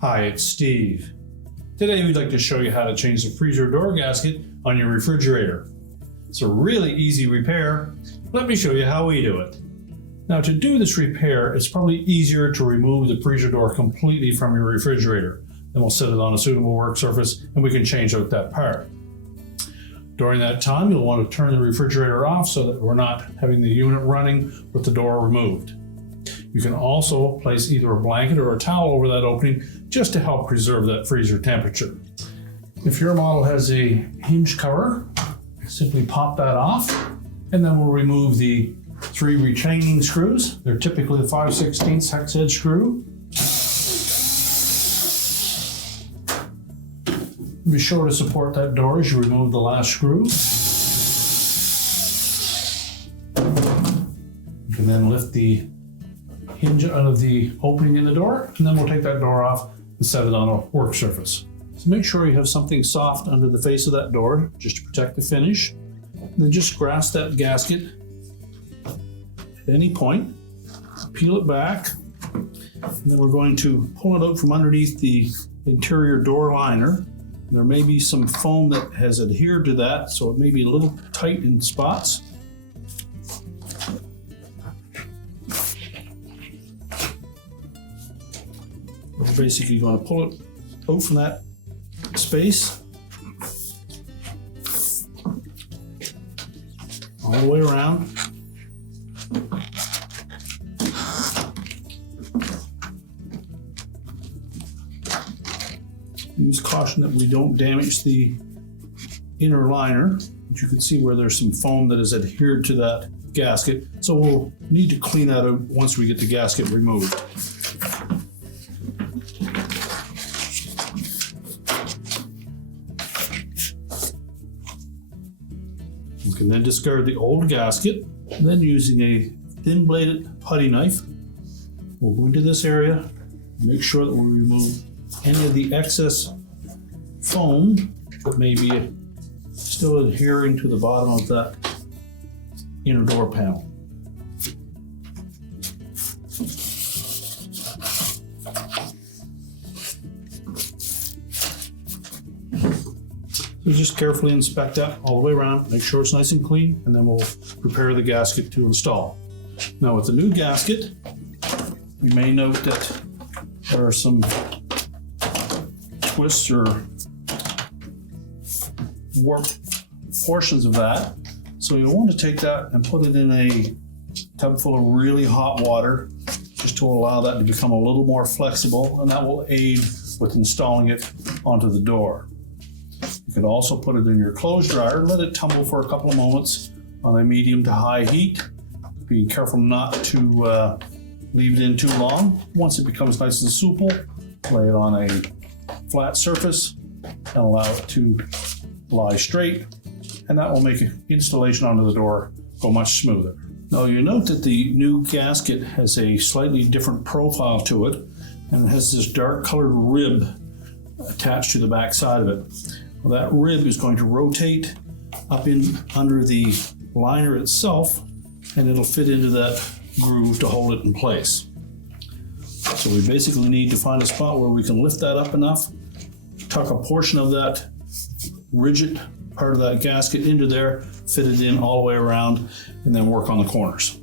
Hi, it's Steve. Today we'd like to show you how to change the freezer door gasket on your refrigerator. It's a really easy repair. Let me show you how we do it. Now, to do this repair, it's probably easier to remove the freezer door completely from your refrigerator. Then we'll set it on a suitable work surface and we can change out that part. During that time, you'll want to turn the refrigerator off so that we're not having the unit running with the door removed. You can also place either a blanket or a towel over that opening just to help preserve that freezer temperature. If your model has a hinge cover, simply pop that off, and then we'll remove the 3 retaining screws. They're typically a 5/16 hex head screw. Be sure to support that door as you remove the last screw. You can then lift the hinge out of the opening in the door, and then we'll take that door off and set it on a work surface. So make sure you have something soft under the face of that door just to protect the finish. And then just grasp that gasket at any point, peel it back, and then we're going to pull it out from underneath the interior door liner. There may be some foam that has adhered to that, so it may be a little tight in spots. We're basically going to pull it out from that space all the way around. Use caution that we don't damage the inner liner, but you can see where there's some foam that is adhered to that gasket. So we'll need to clean that out once we get the gasket removed. You can then discard the old gasket, and then using a thin bladed putty knife, we'll go into this area, make sure that we remove any of the excess foam that may be still adhering to the bottom of that inner door panel. So just carefully inspect that all the way around, make sure it's nice and clean, and then we'll prepare the gasket to install. Now with the new gasket, you may note that there are some twists or warp portions of that. So you'll want to take that and put it in a tub full of really hot water just to allow that to become a little more flexible, and that will aid with installing it onto the door. You can also put it in your clothes dryer and let it tumble for a couple of moments on a medium to high heat, being careful not to leave it in too long. Once it becomes nice and supple, lay it on a flat surface and allow it to lie straight, and that will make installation onto the door go much smoother. Now you note that the new gasket has a slightly different profile to it, and it has this dark colored rib attached to the back side of it. Well, that rib is going to rotate up in under the liner itself, and it'll fit into that groove to hold it in place. So we basically need to find a spot where we can lift that up enough, tuck a portion of that rigid part of that gasket into there, fit it in all the way around, and then work on the corners.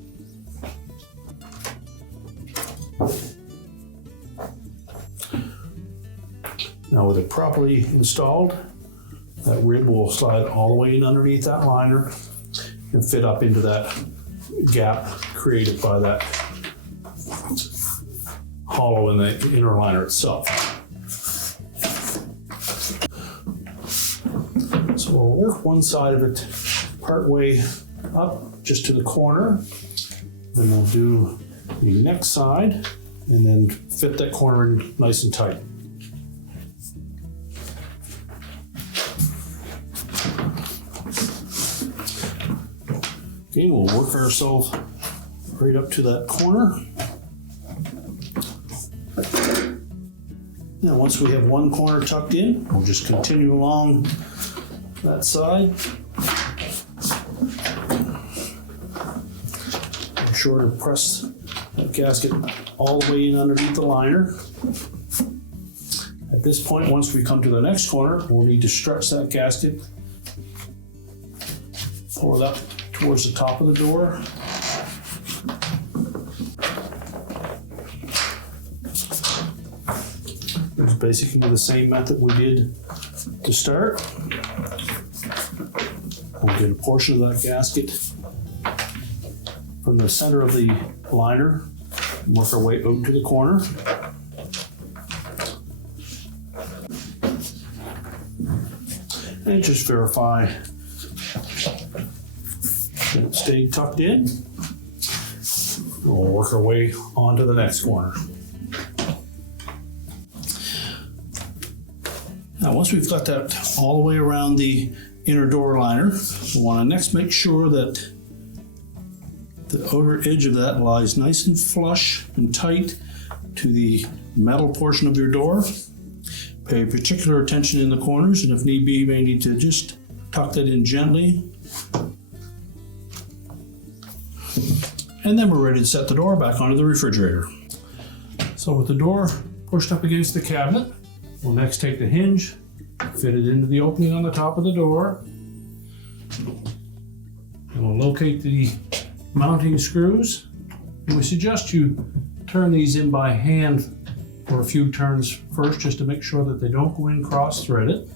Now with it properly installed, that rib will slide all the way in underneath that liner and fit up into that gap created by that hollow in the inner liner itself. So we'll work one side of it part way up just to the corner, then we'll do the next side and then fit that corner in nice and tight. Okay, we'll work ourselves right up to that corner. Now once we have one corner tucked in, we'll just continue along that side. Be sure to press that gasket all the way in underneath the liner. At this point, once we come to the next corner, we'll need to stretch that gasket, pull it up towards the top of the door. It's basically the same method we did to start. We'll get a portion of that gasket from the center of the liner and work our way out to the corner. And just verify that it stayed tucked in. We'll work our way on to the next corner. Now, once we've got that all the way around the inner door liner, we want to next make sure that the outer edge of that lies nice and flush and tight to the metal portion of your door. Pay particular attention in the corners, and if need be, you may need to just tuck that in gently. And then we're ready to set the door back onto the refrigerator. So with the door pushed up against the cabinet, we'll next take the hinge, fit it into the opening on the top of the door, and we'll locate the mounting screws. And we suggest you turn these in by hand for a few turns first, just to make sure that they don't go in cross-threaded.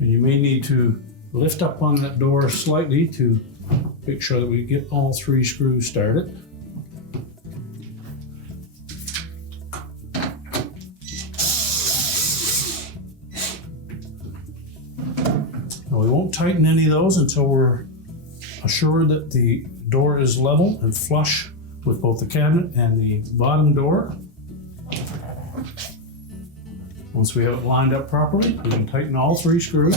And you may need to lift up on that door slightly to make sure that we get all three screws started. Now, we won't tighten any of those until we're assured that the door is level and flush with both the cabinet and the bottom door. Once we have it lined up properly, we can tighten all three screws.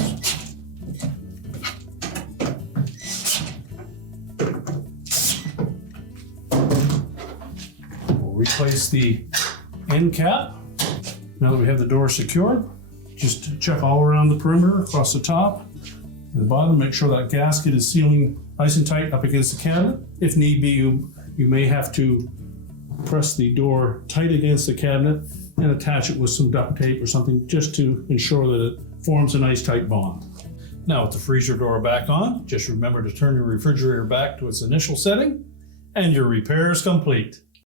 We'll replace the end cap. Now that we have the door secured, just check all around the perimeter, across the top and the bottom, make sure that gasket is sealing nice and tight up against the cabinet. If need be, you may have to press the door tight against the cabinet and attach it with some duct tape or something, just to ensure that it forms a nice tight bond. Now with the freezer door back on, just remember to turn your refrigerator back to its initial setting and your repair is complete.